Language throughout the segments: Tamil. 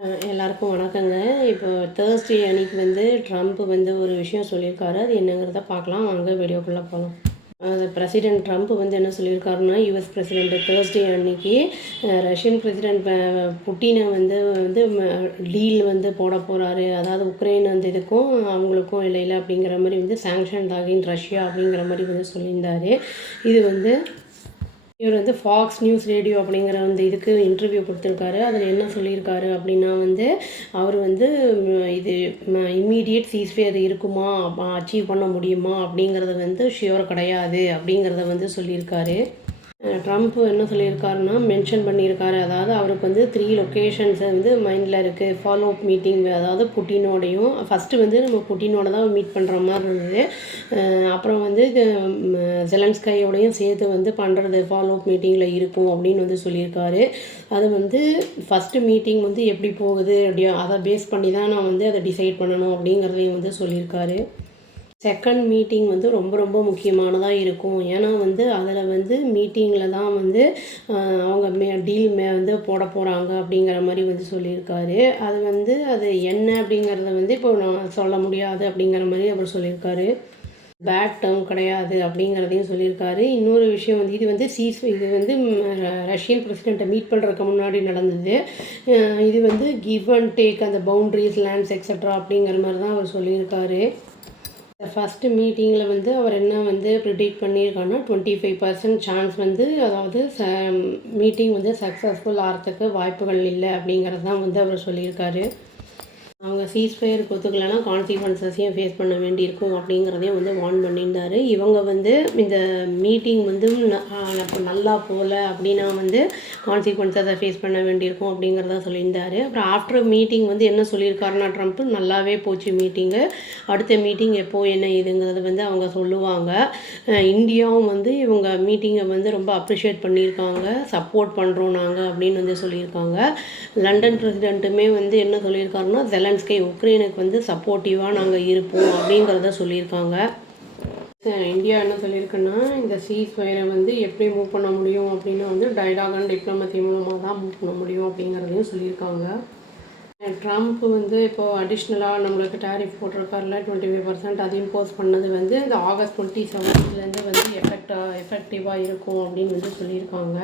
எல்லாருக்கும் வணக்கங்க. இப்போ தேர்ஸ்டே அன்னைக்கு வந்து ட்ரம்ப் வந்து ஒரு விஷயம் சொல்லியிருக்காரு. அது என்னங்கிறத பார்க்கலாம். வாங்க வீடியோக்குள்ளே போகலாம். பிரசிடென்ட் ட்ரம்ப் வந்து என்ன சொல்லியிருக்காருன்னா, யுஎஸ் பிரசிடென்ட் தேர்ஸ்டே அன்னைக்கு ரஷ்யன் பிரசிடென்ட் புட்டினை வந்து வந்து டீல் வந்து போட போகிறாரு. அதாவது உக்ரைன் அந்த இதுக்கும் அவங்களுக்கும் இடையில அப்படிங்கிற மாதிரி வந்து சாங்ஷன் அகைன்ஸ்ட் ரஷ்யா அப்படிங்கிற மாதிரி வந்து சொல்லியிருந்தார். இது வந்து இவர் வந்து ஃபாக்ஸ் நியூஸ் ரேடியோ அப்படிங்கிற வந்து இதுக்கு இன்டர்வியூ கொடுத்துருக்காரு. அதில் என்ன சொல்லியிருக்காரு அப்படின்னா வந்து அவர் வந்து இது இம்மீடியட் சீஸ்ஃபயர் இருக்குமா, அச்சீவ் பண்ண முடியுமா அப்படிங்கிறது வந்து ஷியோர் கிடையாது அப்படிங்கிறத வந்து சொல்லியிருக்காரு. ட்ரம்ப் என்ன சொல்லியிருக்காருன்னா மென்ஷன் பண்ணியிருக்காரு. அதாவது அவருக்கு வந்து 3 லொக்கேஷன்ஸ் வந்து மைண்டில் இருக்குது. ஃபாலோ அப் மீட்டிங், அதாவது புட்டினோடையும் ஃபஸ்ட்டு வந்து நம்ம புட்டினோட தான் மீட் பண்ணுற மாதிரி இருந்தது. அப்புறம் வந்து ஜெலன்ஸ்கையோடையும் சேர்த்து வந்து பண்ணுறது ஃபாலோ அப் மீட்டிங்கில் இருக்கும் அப்படின்னு வந்து சொல்லியிருக்காரு. அது வந்து ஃபஸ்ட்டு மீட்டிங் வந்து எப்படி போகுது அப்படியோ அதை பேஸ் பண்ணி தான் நான் வந்து அதை டிசைட் பண்ணணும் அப்படிங்கிறதையும் வந்து சொல்லியிருக்காரு. செகண்ட் மீட்டிங் வந்து ரொம்ப ரொம்ப முக்கியமானதாக இருக்கும். ஏன்னா வந்து அதில் வந்து மீட்டிங்கில் தான் வந்து அவங்க டீல் வந்து போட போகிறாங்க அப்படிங்கிற மாதிரி வந்து சொல்லியிருக்காரு. அது வந்து அது என்ன அப்படிங்கிறத வந்து இப்போ நான் சொல்ல முடியாது அப்படிங்கிற மாதிரி அவர் சொல்லியிருக்காரு. பேட் டேர்ம் கிடையாது அப்படிங்கிறதையும் சொல்லியிருக்காரு. இன்னொரு விஷயம் வந்து இது வந்து இது வந்து ரஷ்யன் பிரசிடெண்ட்டை மீட் பண்ணுறதுக்கு முன்னாடி நடந்தது. இது வந்து கிவ் அண்ட் டேக், அந்த பவுண்ட்ரிஸ், லேண்ட்ஸ் எக்ஸட்ரா அப்படிங்கிற மாதிரி தான் அவர் சொல்லியிருக்காரு. ஃபஸ்ட்டு மீட்டிங்கில் வந்து அவர் என்ன வந்து ப்ரிடிக்ட் பண்ணியிருக்காருன்னா 25% சான்ஸ் வந்து, அதாவது மீட்டிங் வந்து சக்ஸஸ்ஃபுல் ஆகிறதுக்கு வாய்ப்புகள் இல்லை அப்படிங்கிறது தான் வந்து அவர் சொல்லியிருக்காரு. அவங்க சீஸ்ஃபயருக்கு ஒத்துக்கலைன்னா கான்சிக்வன்சஸையும் ஃபேஸ் பண்ண வேண்டியிருக்கும் அப்படிங்கிறதையும் வந்து வார்ன் பண்ணியிருந்தார். இவங்க வந்து இந்த மீட்டிங் வந்து நல்லா போகல அப்படின்னா வந்து கான்சிக்வன்சஸை ஃபேஸ் பண்ண வேண்டியிருக்கும் அப்படிங்கிறத சொல்லியிருந்தார். அப்புறம் ஆஃப்டர் மீட்டிங் வந்து என்ன சொல்லியிருக்காருன்னா ட்ரம்ப், நல்லாவே போச்சு மீட்டிங்கு, அடுத்த மீட்டிங் எப்போது என்ன இதுங்கிறது வந்து அவங்க சொல்லுவாங்க. இந்தியாவும் வந்து இவங்க மீட்டிங்கை வந்து ரொம்ப அப்ரிஷியேட் பண்ணியிருக்காங்க, சப்போர்ட் பண்ணுறோம் நாங்கள் அப்படின்னு வந்து சொல்லியிருக்காங்க. லண்டன் பிரசிடெண்ட்டுமே வந்து என்ன சொல்லியிருக்காருன்னா ஜெலன்ஸ்கை உக்ரைனுக்கு வந்து சப்போர்ட்டிவாக நாங்கள் இருப்போம் அப்படிங்கிறத சொல்லியிருக்காங்க. இந்தியா என்ன சொல்லியிருக்குன்னா இந்த சீஸ்ஃபயரை வந்து எப்படி மூவ் பண்ண முடியும் அப்படின்னா வந்து டைலாக் அண்ட் டிப்ளமசி மூலமாக தான் மூவ் பண்ண முடியும் அப்படிங்கிறதையும் சொல்லியிருக்காங்க. ட்ரம்ப் வந்து இப்போது அடிஷ்னலாக நம்மளுக்கு டேரிஃப் போட்டிருக்காருல 25%, அது இம்போஸ் பண்ணது வந்து இந்த ஆகஸ்ட் 27 வந்து எஃபெக்டிவாக இருக்கும் அப்படின்னு வந்து சொல்லியிருக்காங்க.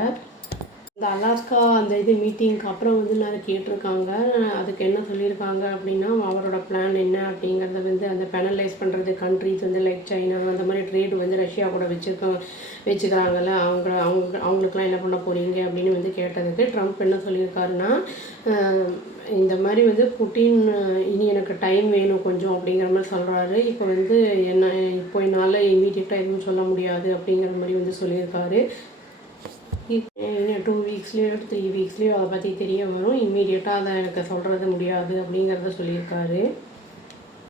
இந்த அலாஸ்கா அந்த இது மீட்டிங்க்கு அப்புறம் வந்து நான் கேட்டிருக்காங்க. அதுக்கு என்ன சொல்லியிருக்காங்க அப்படின்னா அவரோட பிளான் என்ன அப்படிங்கிறத வந்து அந்த பெனலைஸ் பண்ணுறது கண்ட்ரிஸ் வந்து லைக் சைனா அந்த மாதிரி ட்ரேடு வந்து ரஷ்யா கூட வச்சுக்கிறாங்கல்ல, அவங்களுக்குலாம் என்ன பண்ண போகிறீங்க அப்படின்னு வந்து கேட்டதுக்கு ட்ரம்ப் என்ன சொல்லியிருக்காருன்னா, இந்த மாதிரி வந்து புட்டின் இனி எனக்கு டைம் வேணும் கொஞ்சம் அப்படிங்கிற மாதிரி சொல்கிறாரு. இப்போ வந்து இப்போ என்னால் இமீடியட்டாக எதுவும் சொல்ல முடியாது அப்படிங்கிற மாதிரி வந்து சொல்லியிருக்காரு. 2 வீக்ஸ்லேயோ 3 வீக்ஸ்லேயோ அதை பற்றி தெரிய வரும். இம்மீடியட்டாக அதை எனக்கு சொல்கிறது முடியாது அப்படிங்கிறத சொல்லியிருக்காரு.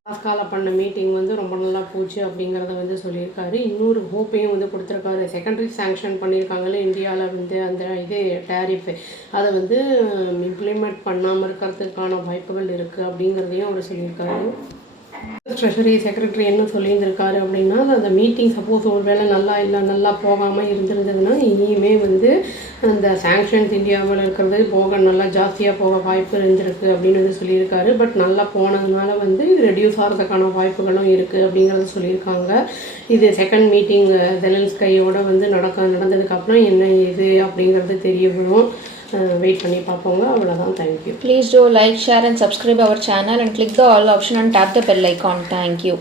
அலாஸ்கால பண்ண மீட்டிங் வந்து ரொம்ப நல்லா போச்சு அப்படிங்கிறத வந்து சொல்லியிருக்காரு. இன்னொரு ஹோப்பையும் வந்து கொடுத்துருக்காரு. செகண்டரி சாங்ஷன் பண்ணியிருக்காங்கல்ல இந்தியாவில் வந்து அந்த இது டேரிஃப், அதை வந்து இம்ப்ளிமெண்ட் பண்ணாமல் இருக்கிறதுக்கான வாய்ப்புகள் இருக்குது அப்படிங்கிறதையும் அவர் சொல்லியிருக்காரு. ட்ரெஷரி செக்ரட்டரி என்ன சொல்லியிருந்திருக்காரு அப்படின்னா, அந்த மீட்டிங் சப்போஸ் ஒரு வேளை நல்லா போகாமல் இருந்திருந்ததுன்னா இனியுமே வந்து அந்த சாங்ஷன்ஸ் இந்தியாவில் இருக்கிறது நல்லா ஜாஸ்தியாக போக வாய்ப்பு இருந்திருக்கு அப்படின்னு வந்து சொல்லியிருக்காரு. பட் நல்லா போனதுனால வந்து ரெடியூஸ் ஆகிறதுக்கான வாய்ப்புகளும் இருக்குது அப்படிங்கிறத சொல்லியிருக்காங்க. இது செகண்ட் மீட்டிங் ஜெலன்ஸ்கையோட வந்து நடந்ததுக்கப்புறம் என்ன இது அப்படிங்கிறது தெரிய வரும். வெயிட் பண்ணி பார்ப்போங்க. அவ்வளோதான். Thank you. Please do like, share and subscribe our channel and click the all option and tap the bell icon. Thank you.